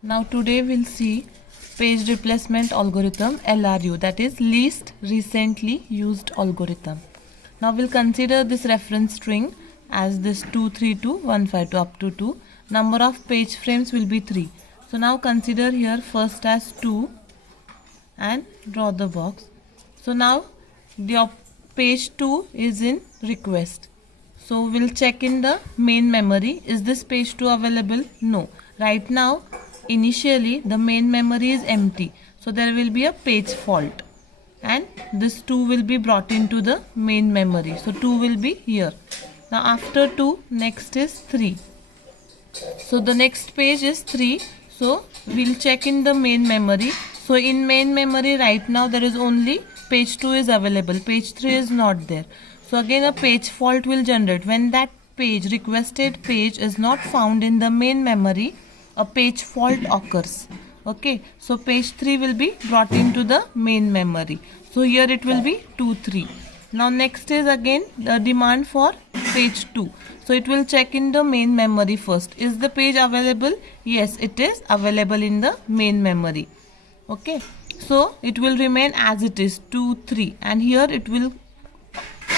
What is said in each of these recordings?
Now today we'll see page replacement algorithm LRU, that is least recently used algorithm. Now we'll consider this reference string as this 23215 to up to 2. Number of page frames will be 3. So now consider here first as 2 and draw the box. So now the page 2 is in request. So we'll check in the main memory. Is this page 2 available? No. Right now initially the main memory is empty. So there will be a page fault. And this 2 will be brought into the main memory. So 2 will be here. Now after 2, next is 3. So the next page is 3. So we'll check in the main memory. So in main memory right now there is only page 2 is available. Page 3 is not there. So again a page fault will generate. When that page, requested page is not found in the main memory, a page fault occurs. Okay, so page 3 will be brought into the main memory. So here it will be 2, 3. Now next is again the demand for page 2. So it will check in the main memory first. Is the page available? Yes, it is available in the main memory. Okay, so it will remain as it is 2, 3, and here it will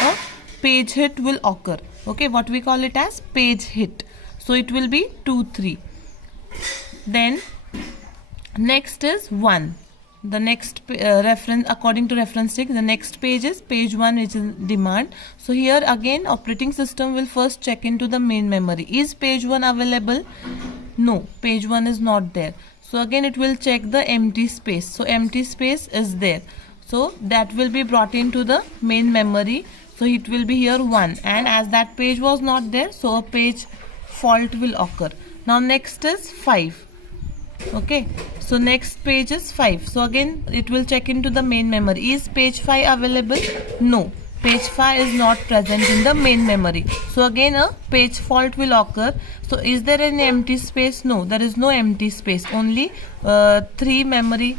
a page hit will occur. Okay, what we call it as page hit. So it will be 2, 3. Then next is 1. The next reference, according to reference stick, the next page is page 1, which is demand. So here again operating system will first check into the main memory. Is page 1 available? No, page 1 is not there. So again it will check the empty space. So empty space is there. So that will be brought into the main memory. So it will be here 1, and as that page was not there, so a page fault will occur. Now next is 5. Okay, so next page is 5. So again it will check into the main memory. Is page 5 available? No, page 5 is not present in the main memory. So again a page fault will occur. So is there any empty space? No, there is no empty space. Only 3 memory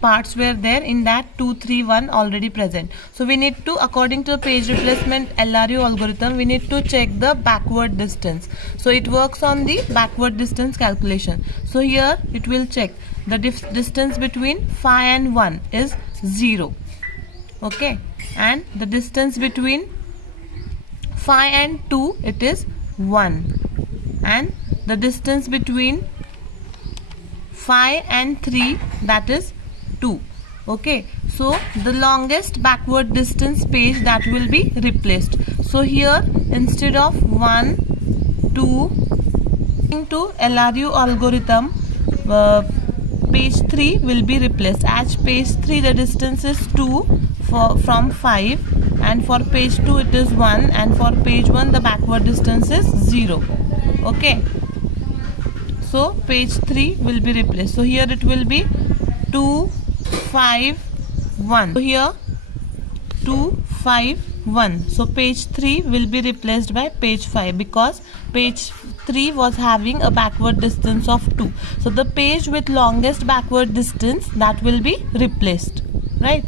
parts were there. In that 2, 3, 1 already present. So we need to, according to the page replacement LRU algorithm, we need to check the backward distance. So it works on the backward distance calculation. So here it will check the distance between 5 and 1 is 0. Okay, and the distance between 5 and 2 it is 1, and the distance between 5 and 3 that is 2. Okay, so the longest backward distance page that will be replaced. So here instead of 1, 2, to LRU algorithm, page 3 will be replaced. As page 3 the distance is 2 from 5, and for page 2 it is 1, and for page 1 the backward distance is 0. Okay, so page 3 will be replaced. So here it will be 2, 5, 1. So here 2, 5, 1. So page 3 will be replaced by page 5 because page 3 was having a backward distance of 2. So the page with longest backward distance, that will be replaced, right?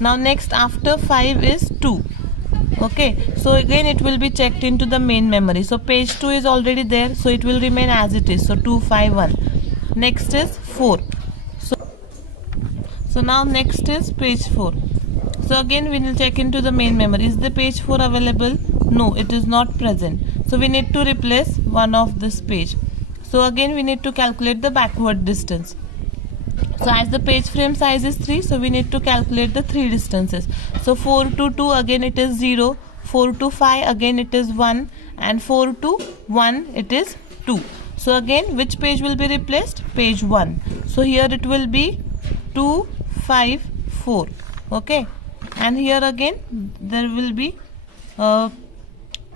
Now next after 5 is 2. Okay, so again it will be checked into the main memory. So page 2 is already there, so it will remain as it is. So 2, 5, 1. Next is 4. So now next is page 4. So again we will check into the main memory. Is the page 4 available? No, it is not present. So we need to replace one of this page. So again we need to calculate the backward distance. So as the page frame size is 3, so we need to calculate the 3 distances. So 4 to 2 again it is 0, 4 to 5 again it is 1, and 4 to 1 it is 2. So again which page will be replaced? Page 1. So here it will be 2, 5, 4. Okay, and here again there will be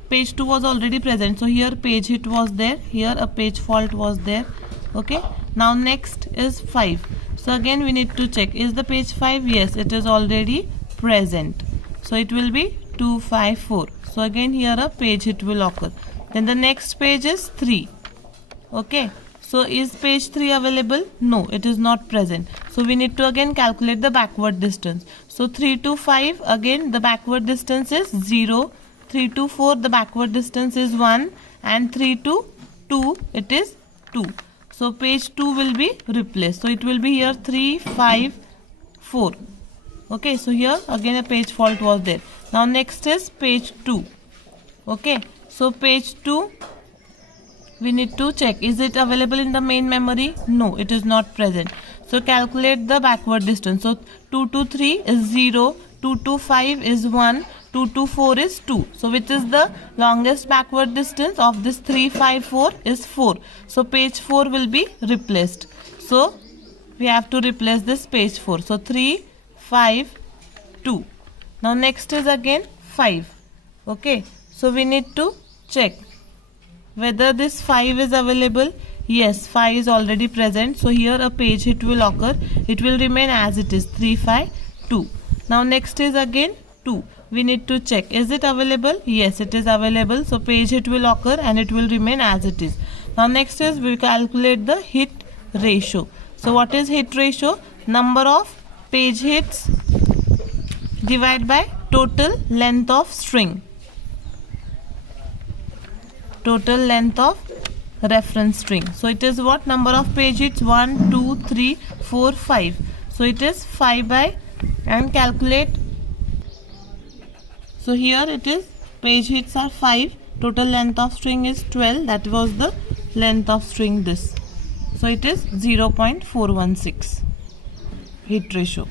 page 2 was already present. So here page hit was there, here a page fault was there. Okay, now next is 5. So again we need to check, is the page 5? Yes, it is already present. So it will be 2, 5, 4. So again here a page hit will occur. Then the next page is 3. Okay, so is page 3 available? No, it is not present. So we need to again calculate the backward distance. So 3 to 5 again the backward distance is 0. 3 to 4 the backward distance is 1, and 3 to 2 it is 2. So page 2 will be replaced. So it will be here 3, 5, 4. Okay, so here again a page fault was there. Now next is page 2. Okay, so page 2 we need to check, is it available in the main memory? No, it is not present. So calculate the backward distance. So 2 to 3 is 0, 2 to 5 is 1, 2 to 4 is 2. So which is the longest backward distance of this 3, 5, 4 is 4. So page 4 will be replaced. So we have to replace this page 4. So 3, 5, 2. Now next is again 5. Okay, so we need to check whether this 5 is available. Yes, 5 is already present. So here a page hit will occur. It will remain as it is 3, 5, 2. Now next is again 2. We need to check, is it available? Yes, it is available. So page hit will occur and it will remain as it is. Now next is we calculate the hit ratio. So what is hit ratio? Number of page hits divided by total length of string. Total length of reference string. So it is what? Number of page hits? 1, 2, 3, 4, 5. So it is 5 by, and calculate. So here it is page hits are 5. Total length of string is 12. That was the length of string this. So it is 0.416 hit ratio.